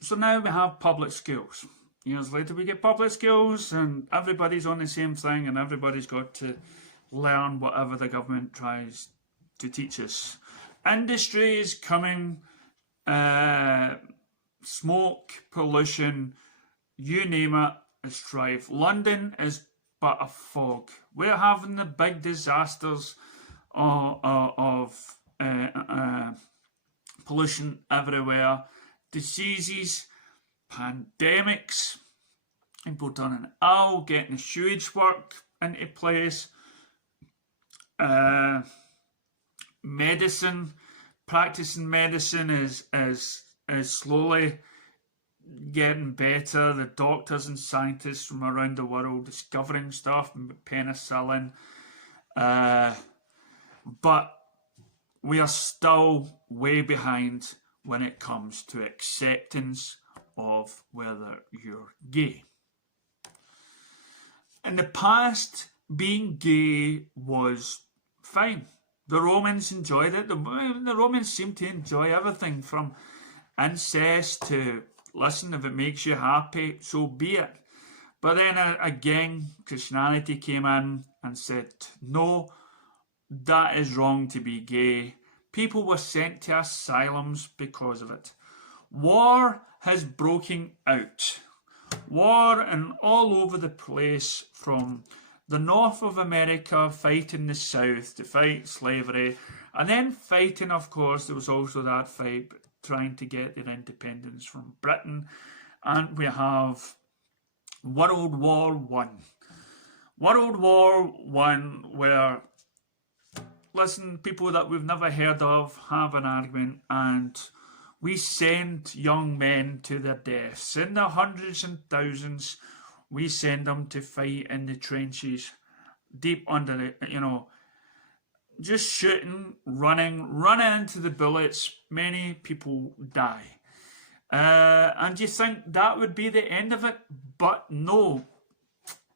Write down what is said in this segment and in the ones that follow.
So now we have public schools. Years later, we get public schools, and everybody's on the same thing, and everybody's got to learn whatever the government tries to teach us. Industry is coming, uh, smoke, pollution, you name it, is rife. London is but a fog. We're having the big disasters of pollution everywhere, diseases, pandemics, people turning ill, getting the sewage work into place, medicine, practicing medicine is slowly getting better. The doctors and scientists from around the world discovering stuff, penicillin, but we are still way behind when it comes to acceptance of whether you're gay. In the past, being gay was fine. The Romans enjoyed it. The Romans seemed to enjoy everything from incest to, listen, if it makes you happy, so be it. But then again, Christianity came in and said, no, that is wrong to be gay. People were sent to asylums because of it. War has broken out. War and all over the place, from the north of America fighting the south to fight slavery, and then fighting, of course, there was also that fight trying to get their independence from Britain, and we have World War One. World War One, where, listen, people that we've never heard of have an argument, and we send young men to their deaths. In the hundreds and thousands, we send them to fight in the trenches, deep under the, just shooting, running into the bullets. Many people die. And you think that would be the end of it, but no.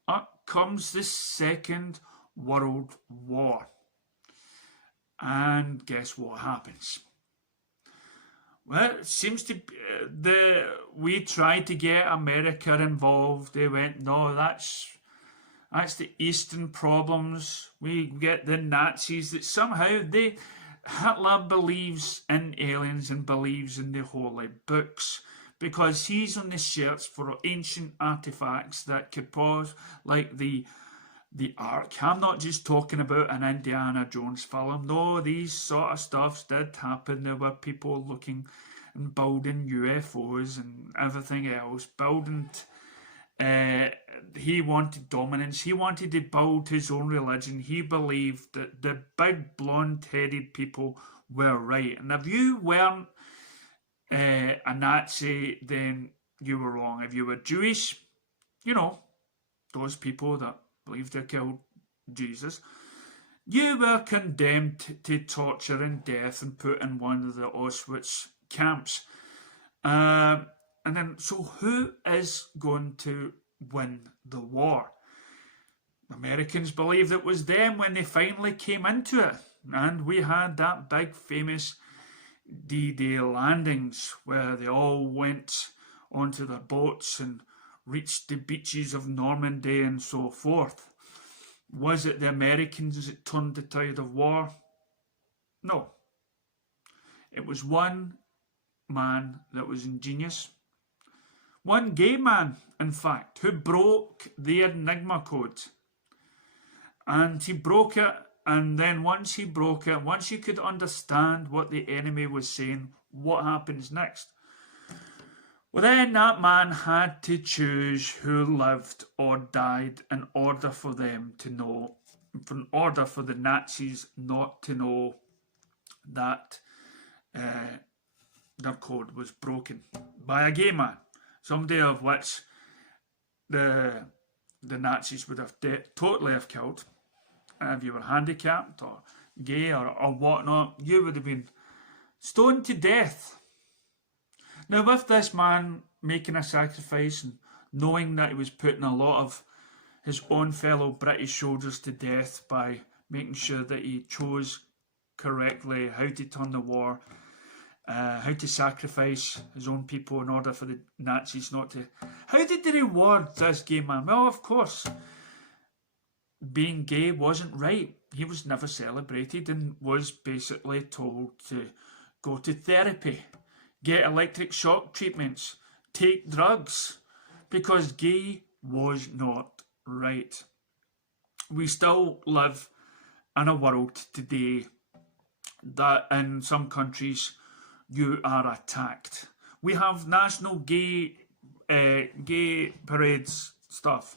Up comes the Second World War. And guess what happens? Well, it seems to be, we tried to get America involved. They went, no, that's the Eastern problems. We get the Nazis that somehow Hitler believes in aliens and believes in the holy books, because he's on the search for ancient artifacts that could pose, like the Ark. I'm not just talking about an Indiana Jones film. No, these sort of stuffs did happen. There were people looking and building UFOs and everything else. He wanted dominance. He wanted to build his own religion. He believed that the big blonde-headed people were right. And if you weren't a Nazi, then you were wrong. If you were Jewish, those people that believed they killed Jesus, you were condemned to torture and death and put in one of the Auschwitz camps. And then, so who is going to win the war? Americans believed it was them when they finally came into it. And we had that big famous D-Day landings where they all went onto their boats and reached the beaches of Normandy and so forth. Was it the Americans that turned the tide of war? No. It was one man that was ingenious. One gay man, in fact, who broke the Enigma code. And he broke it, and then once he broke it, once you could understand what the enemy was saying, what happens next? Well, then that man had to choose who lived or died in order for them to know, in order for the Nazis not to know that their code was broken by a gay man, somebody of which the Nazis would have totally have killed. And if you were handicapped or gay or whatnot, you would have been stoned to death. Now, with this man making a sacrifice and knowing that he was putting a lot of his own fellow British soldiers to death by making sure that he chose correctly how to turn the war how to sacrifice his own people in order for the Nazis not to. How did they reward this gay man? Well, of course, being gay wasn't right. He was never celebrated and was basically told to go to therapy, get electric shock treatments, take drugs, because gay was not right. We still live in a world today that in some countries you are attacked. We have national gay parades stuff.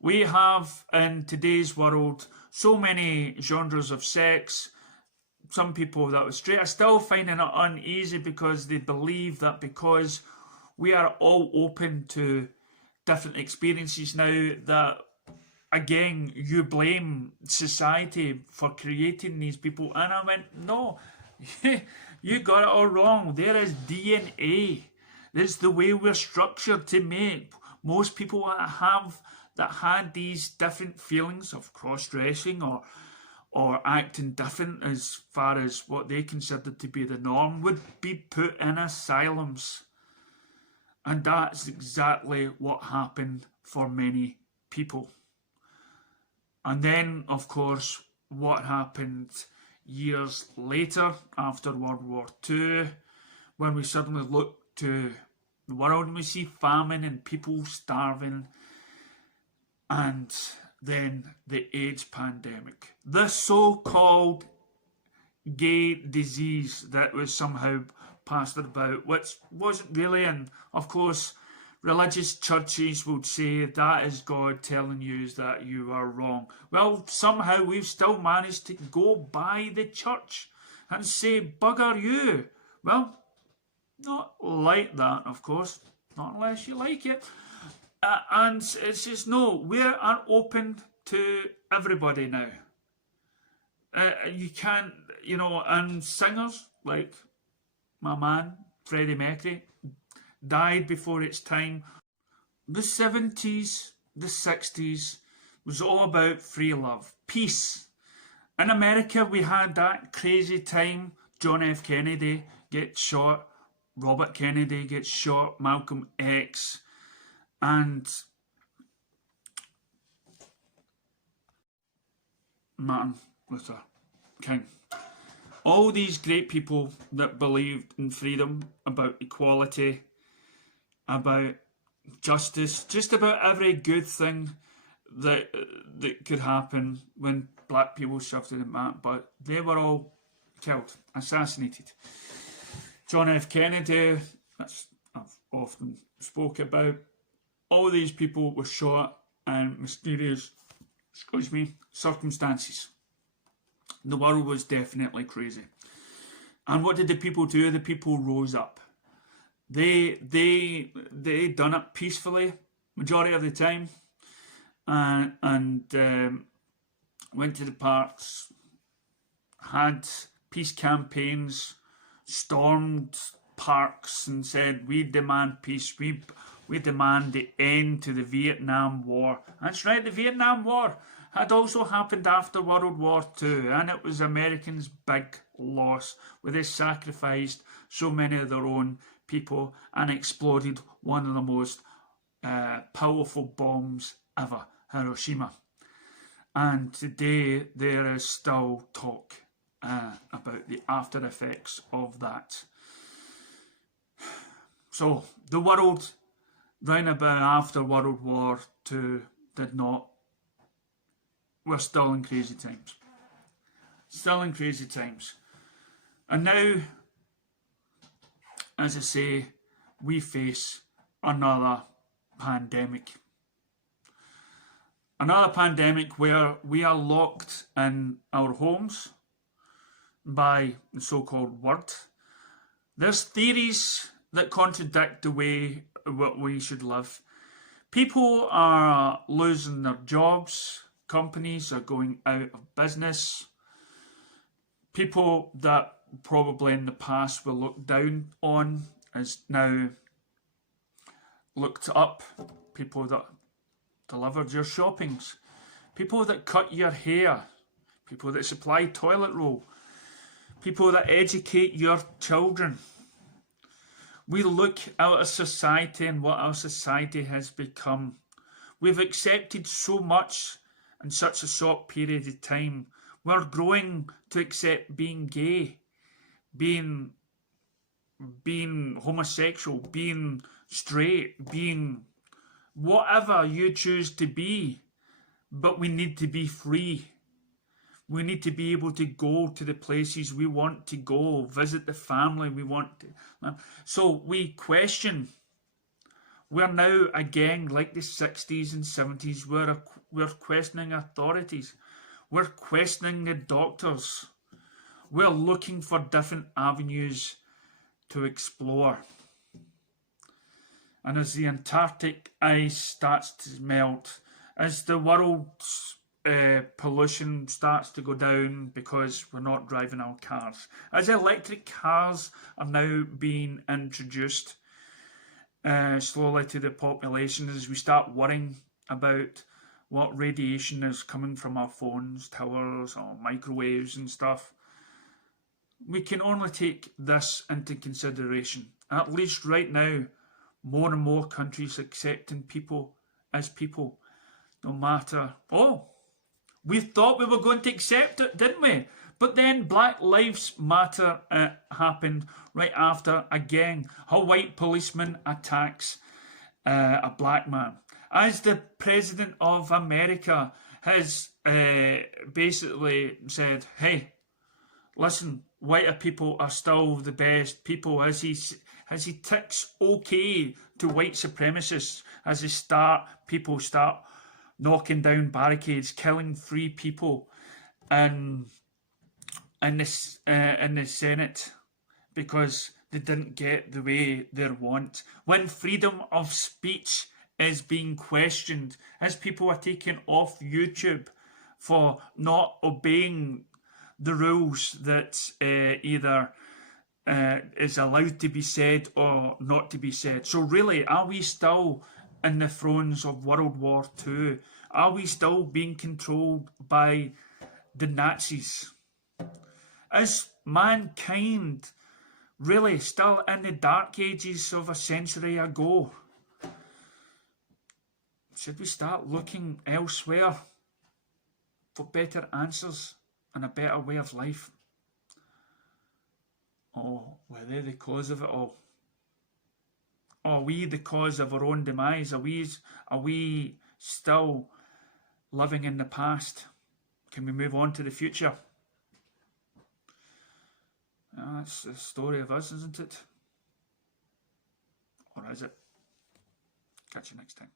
We have in today's world so many genres of sex. Some people that were straight are still finding it uneasy because they believe that because we are all open to different experiences now, that again you blame society for creating these people. And I went, no, you got it all wrong. There is DNA. This is the way we're structured to make. Most people that had these different feelings of cross-dressing or acting different as far as what they considered to be the norm would be put in asylums. And that's exactly what happened for many people. And then, of course, what happened years later after World War II, when we suddenly look to the world and we see famine and people starving, and then the AIDS pandemic, the so-called gay disease that was somehow passed about, which wasn't really. And of course, religious churches would say that is God telling you that you are wrong. Well, somehow we've still managed to go by the church and say, bugger you. Well, not like that, of course, not unless you like it. And it's just, no, we are open to everybody now. You can't, and singers like my man, Freddie Mercury, died before its time. The 70s, the 60s was all about free love, peace. In America, we had that crazy time. John F. Kennedy gets shot, Robert Kennedy gets shot, Malcolm X, and Martin Luther King. All these great people that believed in freedom, about equality, about justice, just about every good thing that could happen when black people suffered in that, but they were all killed, assassinated. John F. Kennedy, that's I've often spoke about. All these people were shot in mysterious, circumstances. The world was definitely crazy. And what did the people do? The people rose up. They done it peacefully, majority of the time, and went to the parks, had peace campaigns, stormed parks and said, we demand peace, we demand the end to the Vietnam War. That's right, the Vietnam War had also happened after World War II, and it was Americans' big loss, where they sacrificed so many of their own people and exploded one of the most powerful bombs ever, Hiroshima. And today there is still talk about the after effects of that. So the world round about after World War II did not. We're still in crazy times. Still in crazy times. And now, as I say, we face another pandemic. Another pandemic where we are locked in our homes by the so-called word. There's theories that contradict the way what we should live. People are losing their jobs. Companies are going out of business. People that probably in the past were looked down on is now looked up. People that delivered your shoppings. People that cut your hair. People that supply toilet roll. people that educate your children. We look out at society and what our society has become. We've accepted so much in such a short period of time. We're growing to accept being gay, being homosexual, being straight, being whatever you choose to be. But we need to be free. We need to be able to go to the places we want to go, visit the family we want to. So we question. We're now again like the 60s and 70s. We're questioning authorities. We're questioning the doctors. We're looking for different avenues to explore. And as the Antarctic ice starts to melt, as the world's pollution starts to go down because we're not driving our cars, as electric cars are now being introduced slowly to the population, as we start worrying about what radiation is coming from our phones, towers, or microwaves and stuff, we can only take this into consideration. At least right now, more and more countries accepting people as people, no matter. Oh, we thought we were going to accept it, didn't we? But then Black Lives Matter happened right after, again, a white policeman attacks a black man. As the President of America has basically said, hey, listen, white people are still the best people, as he ticks okay to white supremacists, as people start knocking down barricades, killing 3 people in the Senate because they didn't get the way they want. When freedom of speech is being questioned, as people are taken off YouTube for not obeying the rules that either is allowed to be said or not to be said. So really, are we still in the thrones of World War II? Are we still being controlled by the Nazis? Is mankind really still in the dark ages of a century ago? Should we start looking elsewhere for better answers and a better way of life? Or were they the cause of it all? Or are we the cause of our own demise? Are we still living in the past? Can we move on to the future? That's the story of us, isn't it? Or is it? Catch you next time.